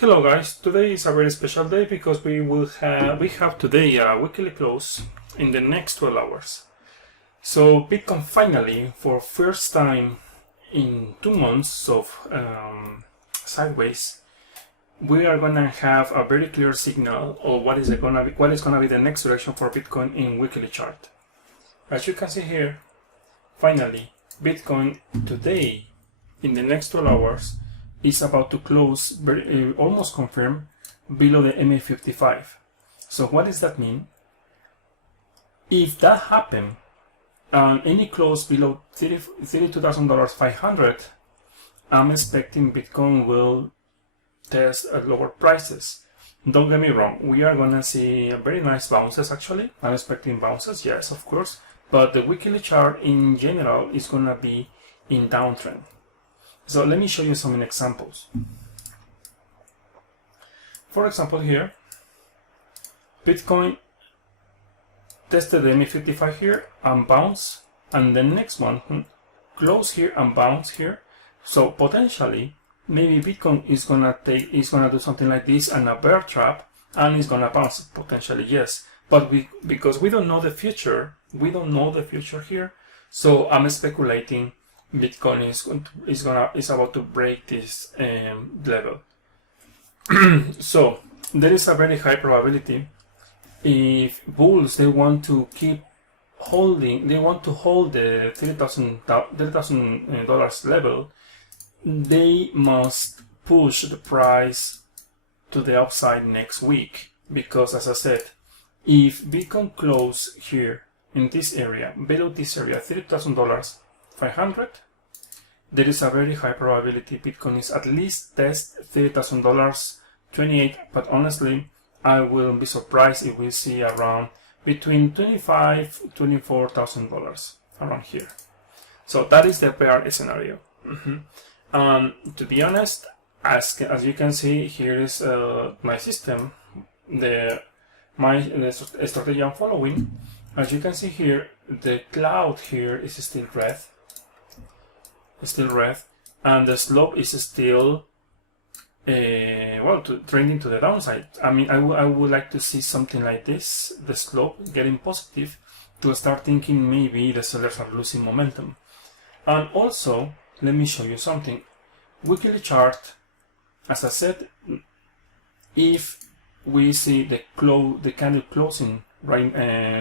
Hello guys, today is a very special day because we have today a weekly close in the next 12 hours. So Bitcoin finally, for first time in 2 months of sideways, we are gonna have a very clear signal of what is gonna be the next direction for Bitcoin in weekly chart. As you can see here, finally Bitcoin today in the next 12 hours is about to close, almost confirmed, below the MA55. So what does that mean? If that happens, any close below $32,500, I'm expecting Bitcoin will test at lower prices. Don't get me wrong, we are gonna see very nice bounces actually. I'm expecting bounces, yes, of course, but the weekly chart in general is gonna be in downtrend. So let me show you some examples. For example, here, Bitcoin tested the MA55 here and bounce, and the next one close here and bounce here. So potentially, maybe Bitcoin is gonna do something like this and a bear trap, and it's gonna bounce. Potentially, yes, but because we don't know the future, here. So I'm speculating Bitcoin is about to break this level. So there is a very high probability if bulls they want to hold the $3,000 level, they must push the price to the upside next week, because as I said, if Bitcoin close here in this area, below this area, $3,500, there is a very high probability Bitcoin is at least test $30,028, but honestly, I will be surprised if we see around between $25,000 to $24,000 around here. So that is the bear scenario. To be honest, as you can see, here is my system, the strategy I'm following. As you can see here, the cloud here is still red. And the slope is still trending to the downside. I mean, I would like to see something like this, the slope getting positive, to start thinking maybe the sellers are losing momentum. And also, let me show you something. Weekly chart, as I said, if we see the candle closing right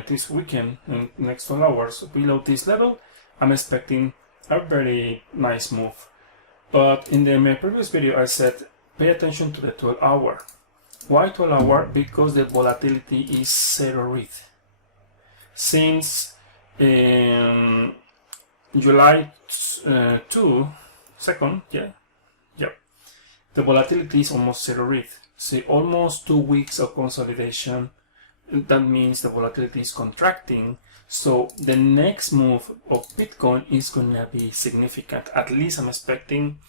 this weekend in next 12 hours below this level, I'm expecting a very nice move. But in my previous video I said pay attention to the 12 hour. Why 12 hour? Because the volatility is zero read. Since July 2nd, the volatility is almost zero read. See, almost 2 weeks of consolidation. That means the volatility is contracting. So the next move of Bitcoin is going to be significant. At least I'm expecting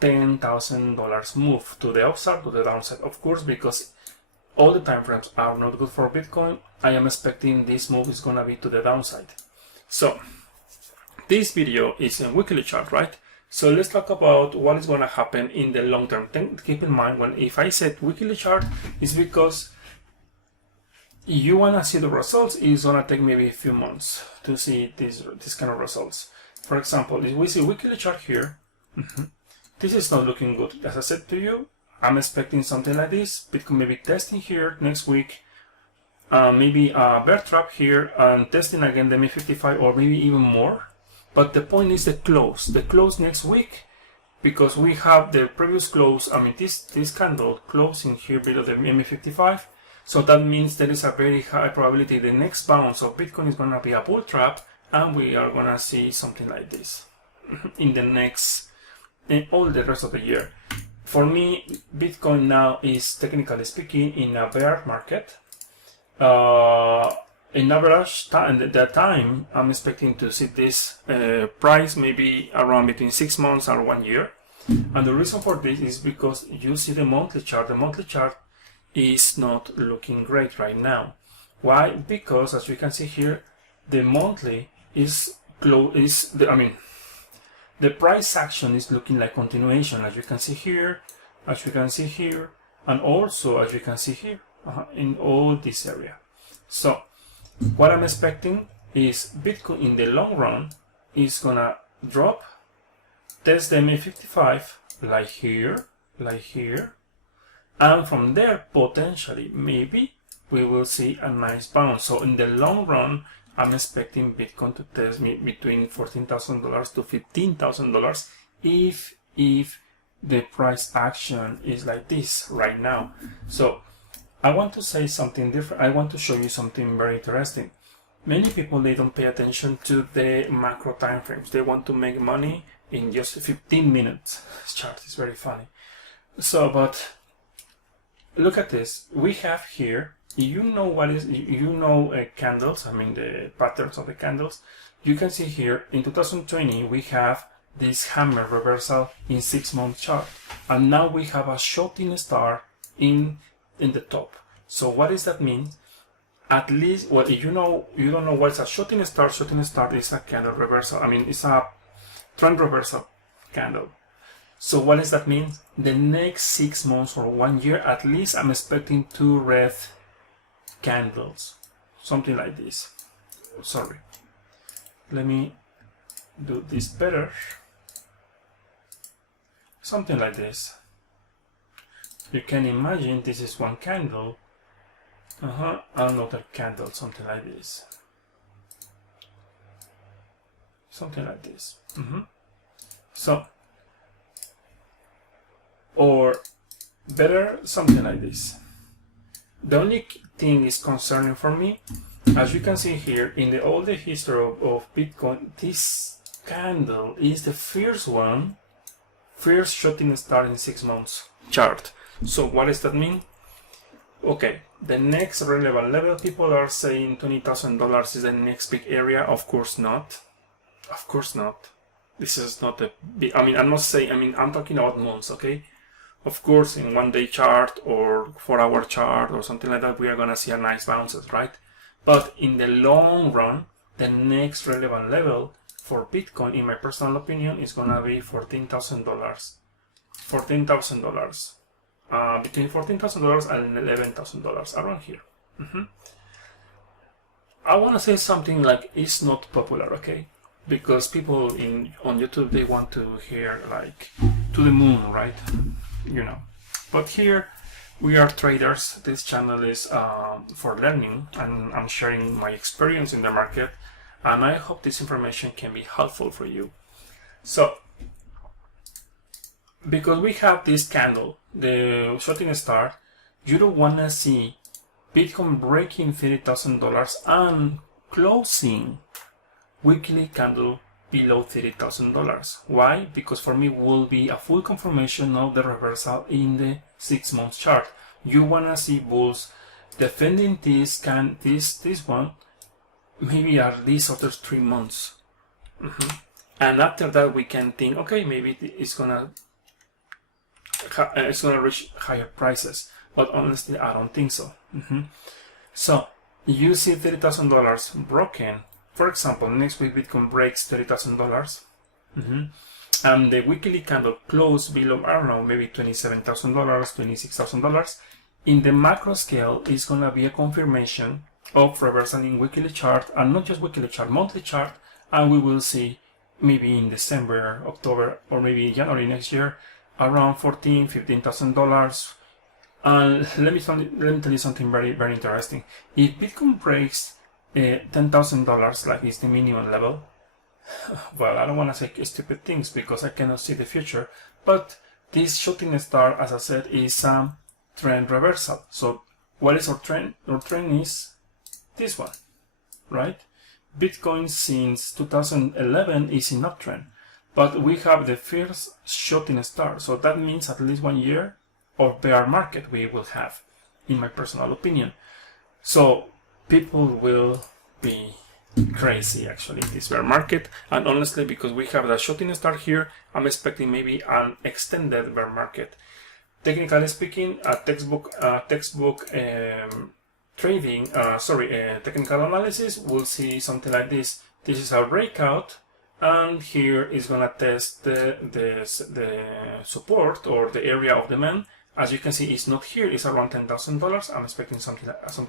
$10,000 move to the upside, to the downside. Of course, because all the time frames are not good for Bitcoin, I am expecting this move is going to be to the downside. So this video is a weekly chart, right? So let's talk about what is going to happen in the long term. Keep in mind, if I said weekly chart, it's because you want to see the results. It's going to take maybe a few months to see this kind of results. For example, if we see weekly chart here, this is not looking good. As I said to you, I'm expecting something like this. Bitcoin may be testing here next week, maybe a bear trap here, and testing again the MA55 or maybe even more. But the point is the close next week, because we have the previous close, I mean this candle closing here below the MA55. So that means there is a very high probability the next bounce of Bitcoin is going to be a bull trap, and we are going to see something like this in all the rest of the year. For me, Bitcoin now is, technically speaking, in a bear market. In average time, the time I'm expecting to see this price maybe around between 6 months or 1 year. And the reason for this is because you see the monthly chart. The monthly chart is not looking great right now. Why? Because as you can see here, the monthly is the price action is looking like continuation, as you can see here, and also, as you can see here, in all this area. So what I'm expecting is Bitcoin in the long run is gonna drop, test the MA55 like here, and from there potentially maybe we will see a nice bounce. So in the long run, I'm expecting Bitcoin to test me between $14,000 to $15,000 if the price action is like this right now. So I want to say something different. I want to show you something very interesting. Many people, they don't pay attention to the macro time frames. They want to make money in just 15 minutes. This chart is very funny. So, but look at this. We have here, you know what is, candles, I mean the patterns of the candles. You can see here in 2020 we have this hammer reversal in 6-month chart, and now we have a shooting star in the top. So what does that mean? At least, well, if you don't know what's a shooting star is a candle reversal. I mean, it's a trend reversal candle. So what does that mean? The next 6 months or 1 year, at least I'm expecting 2 red candles, something like this. Sorry, let me do this better. Something like this. You can imagine this is one candle, another candle, something like this. Something like this. So, or better, something like this. The only thing is concerning for me, as you can see here, in all the history of Bitcoin, this candle is the first shooting star in 6 months chart. So what does that mean? Okay, the next relevant level, people are saying $20,000 is the next big area. Of course not. Of course not. This is not a big, I'm talking about months, okay? Of course, in 1-day chart or 4-hour chart or something like that, we are gonna see a nice bounces, right? But in the long run, the next relevant level for Bitcoin, in my personal opinion, is gonna be $14,000. $14,000. Between $14,000 and $11,000, around here. I want to say something like it's not popular, okay? Because people on YouTube, they want to hear like to the moon, right? You know. But here we are traders. This channel is for learning, and I'm sharing my experience in the market, and I hope this information can be helpful for you. So, because we have this candle, the shooting star, you don't want to see Bitcoin breaking $30,000 and closing weekly candle below $30,000. Why? Because for me will be a full confirmation of the reversal in the 6 months chart. You want to see bulls defending this one maybe at least after 3 months. And after that we can think, okay, maybe it's gonna reach higher prices, but honestly I don't think so. So you see $30,000 broken. For example, next week Bitcoin breaks $30,000, and the weekly candle close below, I don't know, maybe $27,000, $26,000. In the macro scale, it's gonna be a confirmation of reversal in weekly chart, and not just weekly chart, monthly chart, and we will see maybe in December, October, or maybe January next year, around $14,000, $15,000. And let me tell you something very, very interesting. If Bitcoin breaks $10,000, like is the minimum level, well, I don't want to say stupid things because I cannot see the future, but this shooting star, as I said, is a trend reversal. So what is our trend? Our trend is this one, right? Bitcoin since 2011 is in uptrend, but we have the first shooting star, so that means at least 1 year of bear market we will have, in my personal opinion. So people will be crazy actually in this bear market, and honestly, because we have the shooting star here, I'm expecting maybe an extended bear market. Technically speaking, textbook trading, technical analysis, we'll see something like this. This is a breakout, and here is gonna test the support or the area of demand, As you can see, it's not here, it's around $10,000. I'm expecting something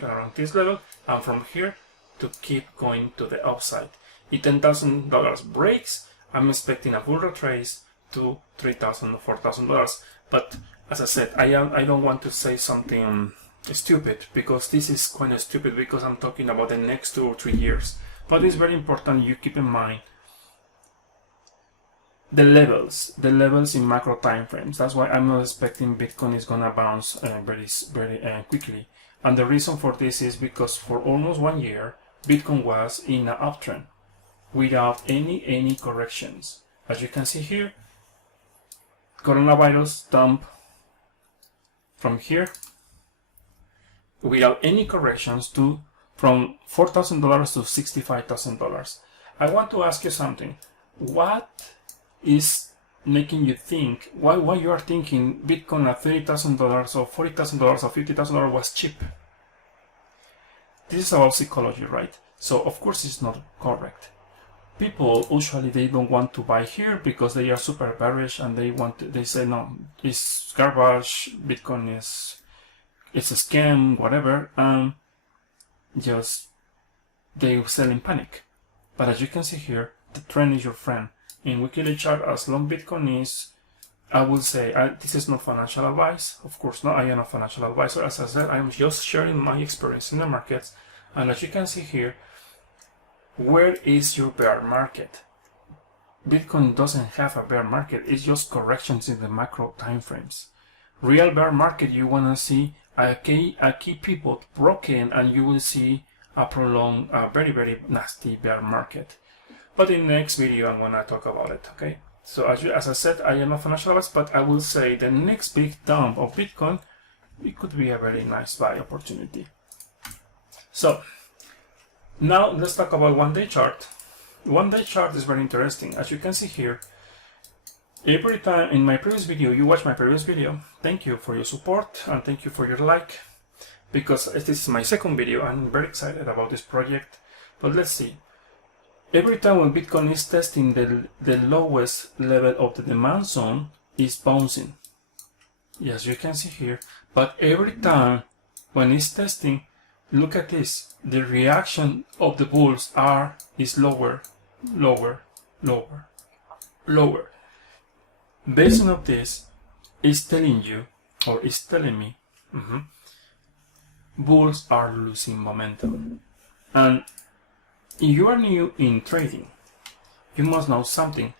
around this level, and from here to keep going to the upside. If $10,000 breaks, I'm expecting a bull retrace to $3,000 or $4,000. But as I said, I don't want to say something stupid, because this is kind of stupid, because I'm talking about the next 2 or 3 years. But it's very important you keep in mind the levels in macro time frames. That's why I'm not expecting Bitcoin is gonna bounce very quickly. And the reason for this is because for almost 1 year, Bitcoin was in an uptrend without any corrections. As you can see here, coronavirus dump from here without any corrections to from $4,000 to $65,000. I want to ask you something. What is making you think, why you are thinking Bitcoin at $30,000 or $40,000 or $50,000 was cheap? This is about psychology, right? So of course it's not correct. People usually they don't want to buy here because they are super bearish and they say no, it's garbage, Bitcoin it's a scam, whatever, and just they sell in panic. But as you can see here, the trend is your friend. In weekly chart, as long Bitcoin is, I will say, this is not financial advice. Of course not, I am a financial advisor. As I said, I am just sharing my experience in the markets. And as you can see here, where is your bear market? Bitcoin doesn't have a bear market. It's just corrections in the macro time frames. Real bear market, you want to see a key pivot broken, and you will see a prolonged, very nasty bear market. But in the next video, I'm gonna talk about it. Okay. So as I said, I am a financial advisor, but I will say the next big dump of Bitcoin, it could be a very nice buy opportunity. So now let's talk about one-day chart. One-day chart is very interesting. As you can see here, every time in my previous video, you watch my previous video, thank you for your support and thank you for your like, because this is my second video. I'm very excited about this project. But let's see. Every time when Bitcoin is testing the lowest level of the demand zone, is bouncing. Yes, you can see here. But every time when it's testing, look at this. The reaction of the bulls is lower. Based on this, it's telling you, or it's telling me, bulls are losing momentum. And if you are new in trading, you must know something.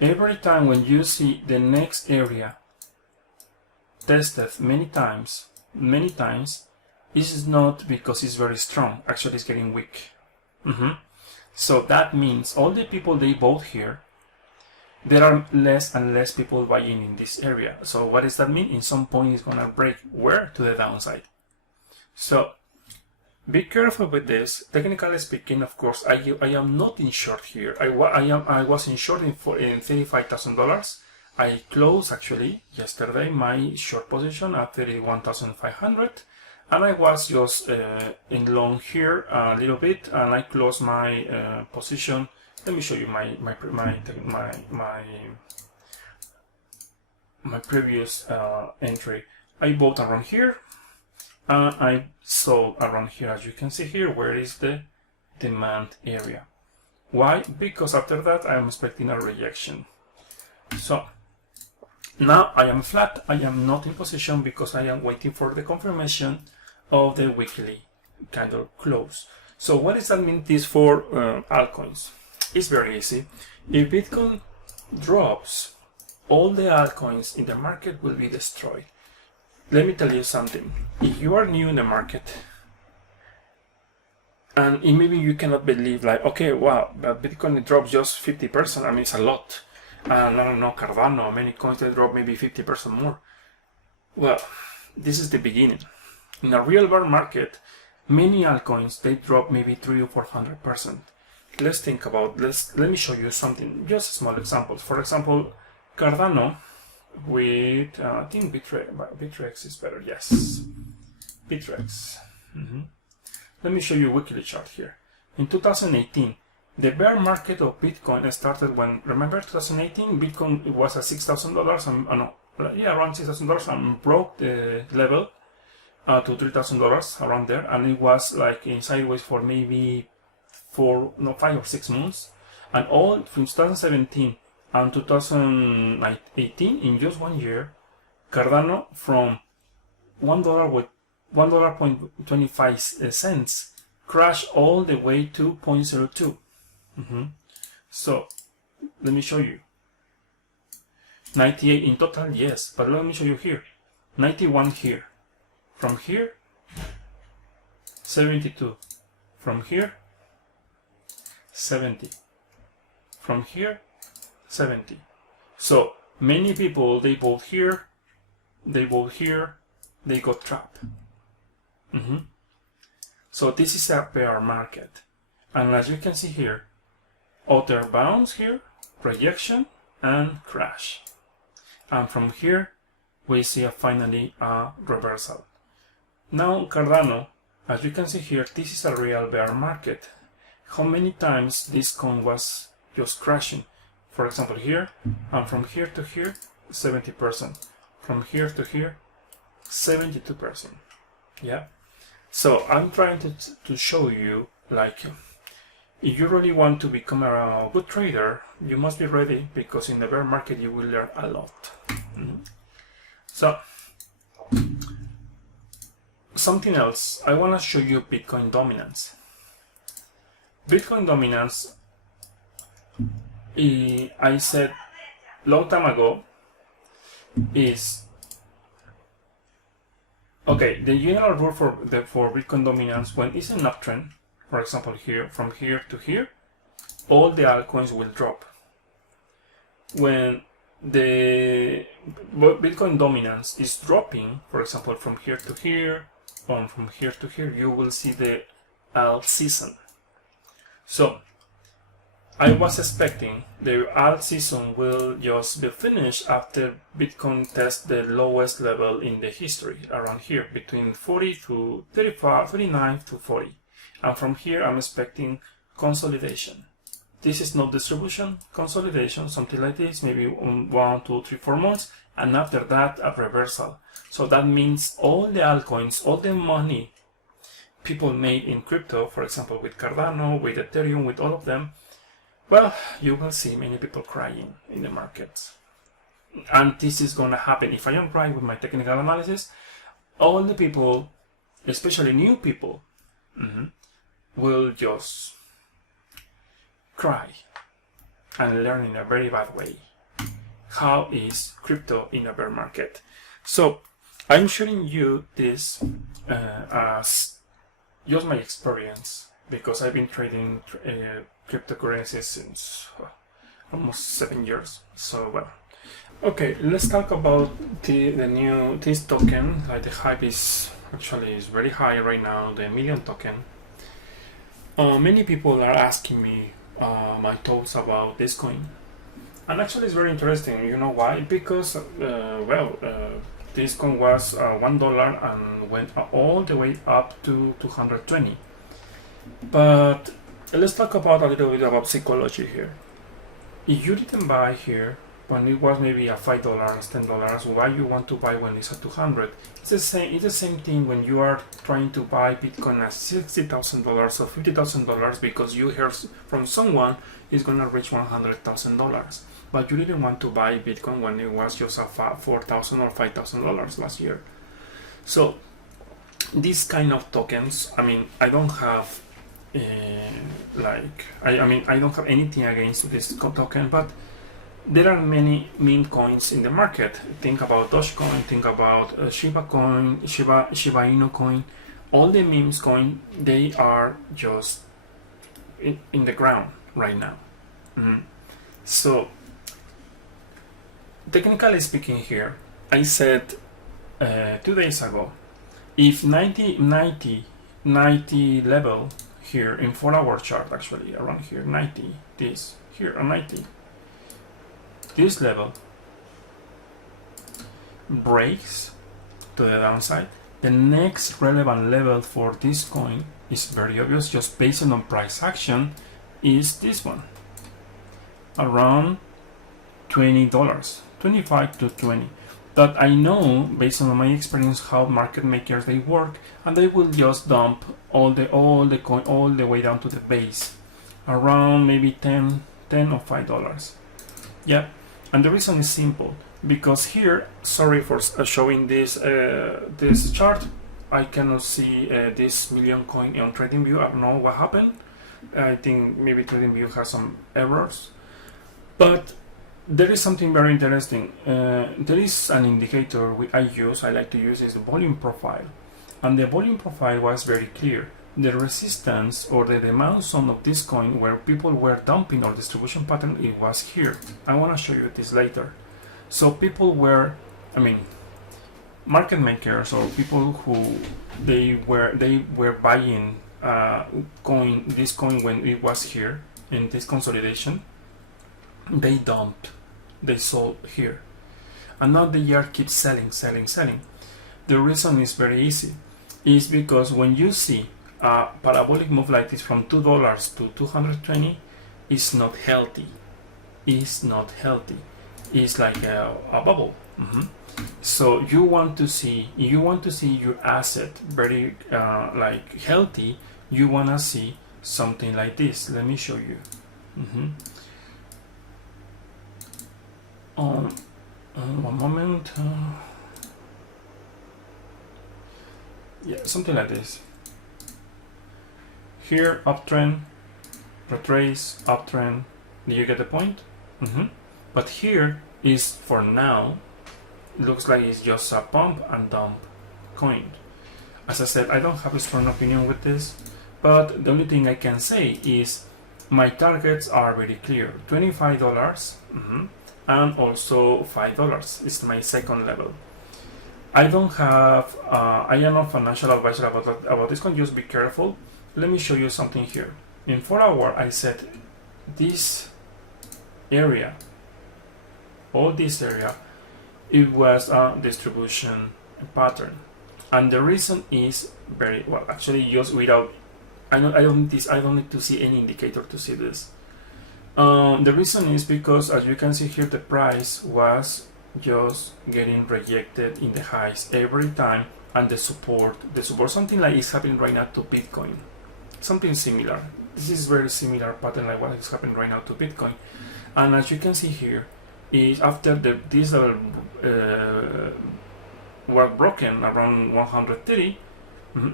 Every time when you see the next area tested many times, this is not because it's very strong. Actually, it's getting weak. So that means all the people they bought here, there are less and less people buying in this area. So what does that mean? In some point, it's gonna break where? To the downside. So be careful with this. Technically speaking, of course, I am not in short here. I was in short in $35,000. I closed actually yesterday my short position at 31,500, and I was just in long here a little bit, and I closed my position. Let me show you my previous entry. I bought around here. I sold around here, as you can see here, where is the demand area. Why? Because after that I am expecting a rejection. So now I am flat. I am not in position because I am waiting for the confirmation of the weekly candle close. So what does that mean this for altcoins? It's very easy. If Bitcoin drops, all the altcoins in the market will be destroyed. Let me tell you something. If you are new in the market, and maybe you cannot believe, like, okay, wow, but Bitcoin drops just 50%. I mean, it's a lot. And I don't know, Cardano, many coins that drop maybe 50% more. Well, this is the beginning. In a real bear market, many altcoins, they drop maybe 300 or 400%. Let's think about, let me show you something, just small examples. For example, Cardano, with I think Bitrex is better. Yes, Bitrex. Let me show you a weekly chart here. In 2018, the bear market of Bitcoin started when, remember 2018, Bitcoin was at $6,000, and around $6,000 and broke the level to $3,000 around there, and it was like in sideways for maybe 5 or 6 months, and all from 2017 and 2018, in just 1 year, Cardano from $1 with $1.25 crashed all the way to 0.02. So let me show you. 98 in total, yes, but let me show you here. 91 here. From here, 72. From here, 70. From here, 70. So many people, they bought here, they bought here, they got trapped. So this is a bear market, and as you can see here, outer bounce here, rejection, and crash. And from here, we see finally a reversal. Now Cardano, as you can see here, this is a real bear market. How many times this coin was just crashing? For example here, and from here to here, 70%. From here to here, 72%. Yeah. So I'm trying to show you, like, if you really want to become a good trader, you must be ready, because in the bear market you will learn a lot. So something else, I want to show you Bitcoin dominance. Bitcoin dominance, I said long time ago, is okay. The general rule for Bitcoin dominance, when it's an uptrend, for example here, from here to here, all the altcoins will drop. When the Bitcoin dominance is dropping, for example from here to here, or from here to here, you will see the alt season. So I was expecting the alt season will just be finished after Bitcoin tests the lowest level in the history, around here, between 40 to 35, 39 to 40. And from here, I'm expecting consolidation. This is not distribution, consolidation, something like this, maybe 1, 2, 3, 4 months, and after that, a reversal. So that means all the altcoins, all the money people made in crypto, for example, with Cardano, with Ethereum, with all of them, well, you will see many people crying in the markets. And this is going to happen. If I am right with my technical analysis, all the people, especially new people, will just cry and learn in a very bad way how is crypto in a bear market. So I'm showing you this as just my experience, because I've been trading cryptocurrencies since almost 7 years. So well, okay, let's talk about this token. Like, the hype is very high right now, the million token. Many people are asking me my thoughts about this coin, and actually it's very interesting. You know why? Because this coin was $1 and went all the way up to 220. But let's talk about a little bit about psychology here. If you didn't buy here when it was maybe at $5, $10, why you want to buy when it's at 200? It's the same thing when you are trying to buy Bitcoin at $60,000 or $50,000 because you heard from someone it's gonna reach $100,000, but you didn't want to buy Bitcoin when it was just at $4,000 or $5,000 last year. So these kind of tokens, I mean, I don't have I don't have anything against this token, but there are many meme coins in the market. Think about Dogecoin, think about Shiba coin, Shiba Inu coin. All the memes coin, they are just in the ground right now. So technically speaking here, I said 2 days ago, if 90 level here in 4-hour chart, actually around here, 90, this here on 90, this level breaks to the downside, the next relevant level for this coin is very obvious, just based on price action, is this one, around $20, 25 to 20. that I know based on my experience how market makers they work, and they will just dump all the coin all the way down to the base, around maybe 10 or $5. Yeah, and the reason is simple, because here, sorry for showing this this chart, I cannot see this million coin on TradingView. I don't know what happened. I think maybe TradingView has some errors, but there is something very interesting. There is an indicator I like to use is the volume profile, and the volume profile was very clear. The resistance or the demand zone of this coin where people were dumping or distribution pattern, it was here. I want to show you this later. So people were, I mean, market makers or people who they were buying this coin when it was here in this consolidation. They dumped, they sold here, and now the year keeps selling. The reason is very easy. Is because when you see a parabolic move like this from $2 to 220, it's not healthy. It's not healthy. It's like a bubble. So you want to see your asset very like healthy. You wanna see something like this. Let me show you. One moment. Yeah, something like this. Here, uptrend, retrace, uptrend. Do you get the point? But here is, for now, looks like it's just a pump and dump coin. As I said, I don't have a strong opinion with this, but the only thing I can say is my targets are very clear. $25 and also $5 is my second level. I don't have, I am not financial advisor about this coin, just be careful. Let me show you something here. In 4 hours, I said this area, all this area, it was a distribution pattern. And the reason is very, well, actually just without, I don't need to see any indicator to see this. The reason is because, as you can see here, the price was just getting rejected in the highs every time, and the support, something like is happening right now to Bitcoin, something similar. This is very similar pattern like what is happening right now to Bitcoin. And as you can see here, is after this level were broken around 130,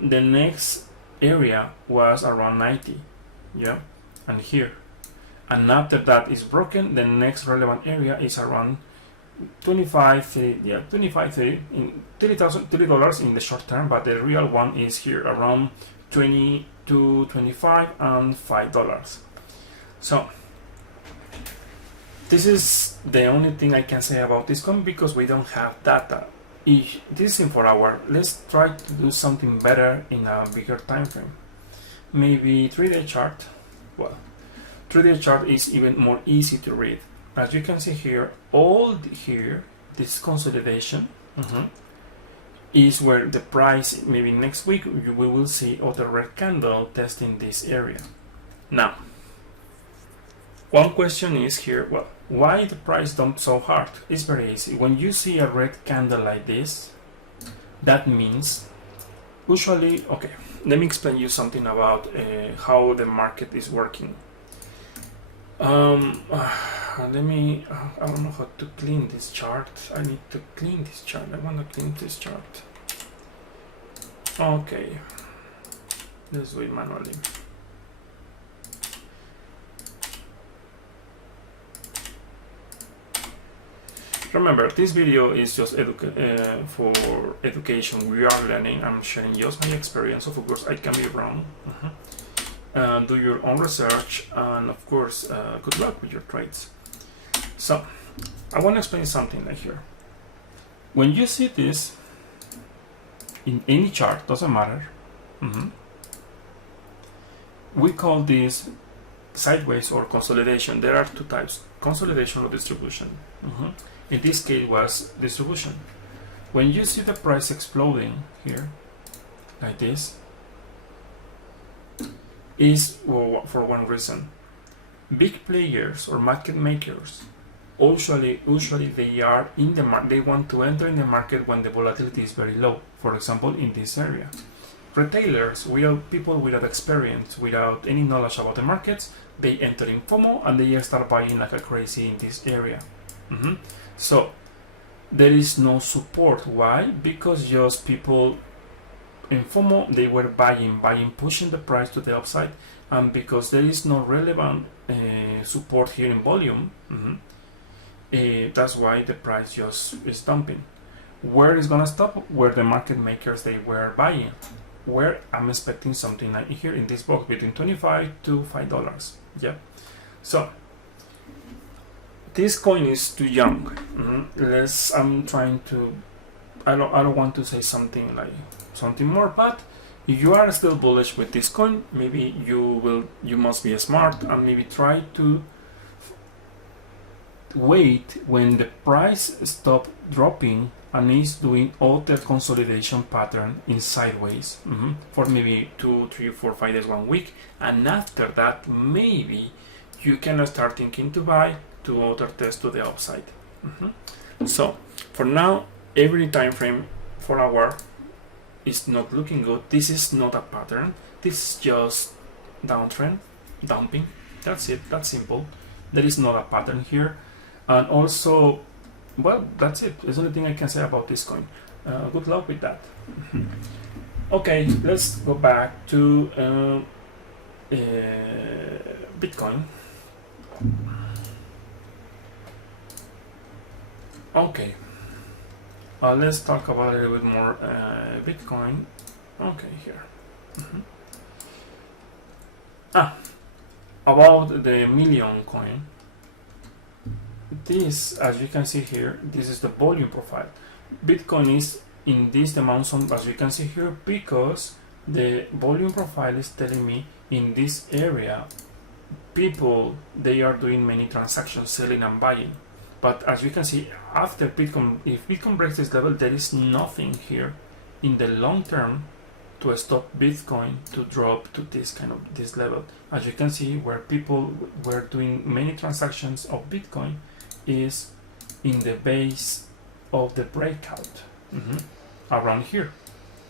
the next area was around 90, yeah, and here, and after that is broken, the next relevant area is around 25, 30, yeah, 25, 30, in $30 in the short term, but the real one is here around 20 to 25 and $5. So this is the only thing I can say about this coin, because we don't have data. If this is in 4 hours, let's try to do something better in a bigger time frame. Maybe 3-day chart. Well, 3-day chart is even more easy to read. As you can see here, this consolidation is where the price, maybe next week we will see other red candle testing this area. Now, one question is here, well, why the price dumped so hard? It's very easy. When you see a red candle like this, that means usually, okay, let me explain you something about how the market is working. I don't know how to clean this chart. I need to clean this chart. I want to clean this chart. Okay, let's do it manually. Remember, this video is just for education. We are learning. I'm sharing just my experience. Of course, I can be wrong. Do your own research, and of course, good luck with your trades. So, I want to explain something like here. When you see this in any chart, doesn't matter. We call this sideways or consolidation. There are two types: consolidation or distribution. In this case, was distribution. When you see the price exploding here, like this, is for one reason. Big players or market makers, usually they are in the they want to enter in the market when the volatility is very low. For example, in this area, retailers, without people without experience, without any knowledge about the markets, they enter in FOMO and they start buying like a crazy in this area. So there is no support. Why? Because just people in FOMO, they were buying, pushing the price to the upside, and because there is no relevant support here in volume, that's why the price just is dumping. Where is gonna stop? Where the market makers they were buying. Where I'm expecting something like here in this box between $25 to $5. Yeah. So this coin is too young. I'm trying to. I don't want to say something like something more, but if you are still bullish with this coin, maybe you must be smart and maybe try to wait when the price stop dropping and is doing all the consolidation pattern in sideways for maybe 2, 3, 4, 5 days, 1 week, and after that maybe you can start thinking to buy to other test to the upside. So for now, every time frame for hour is not looking good. This is not a pattern. This is just downtrend, dumping. That's it. That's simple. There is not a pattern here. And also, well, that's it. There's the only thing I can say about this coin. Good luck with that. Okay, let's go back to Bitcoin. Okay, let's talk about a little bit more Bitcoin. Okay, here. About the million coin. This, as you can see here, this is the volume profile. Bitcoin is in this demand zone, as you can see here, because the volume profile is telling me in this area, people, they are doing many transactions, selling and buying. But as you can see, after Bitcoin, if Bitcoin breaks this level, there is nothing here in the long term to stop Bitcoin to drop to this level. As you can see, where people were doing many transactions of Bitcoin is in the base of the breakout, around here,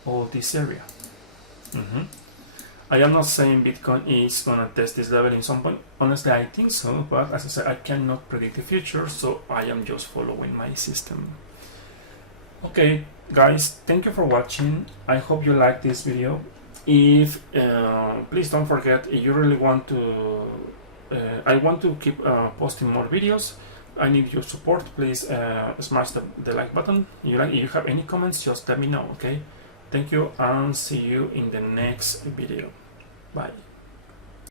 all this area. I am not saying Bitcoin is gonna test this level in some point. Honestly, I think so, but as I said, I cannot predict the future, so I am just following my system. Okay, guys, thank you for watching. I hope you like this video. If please don't forget, if you really want to, I want to keep posting more videos. I need your support. Please smash the like button. If you have any comments, just let me know. Okay, thank you and see you in the next video. Bye.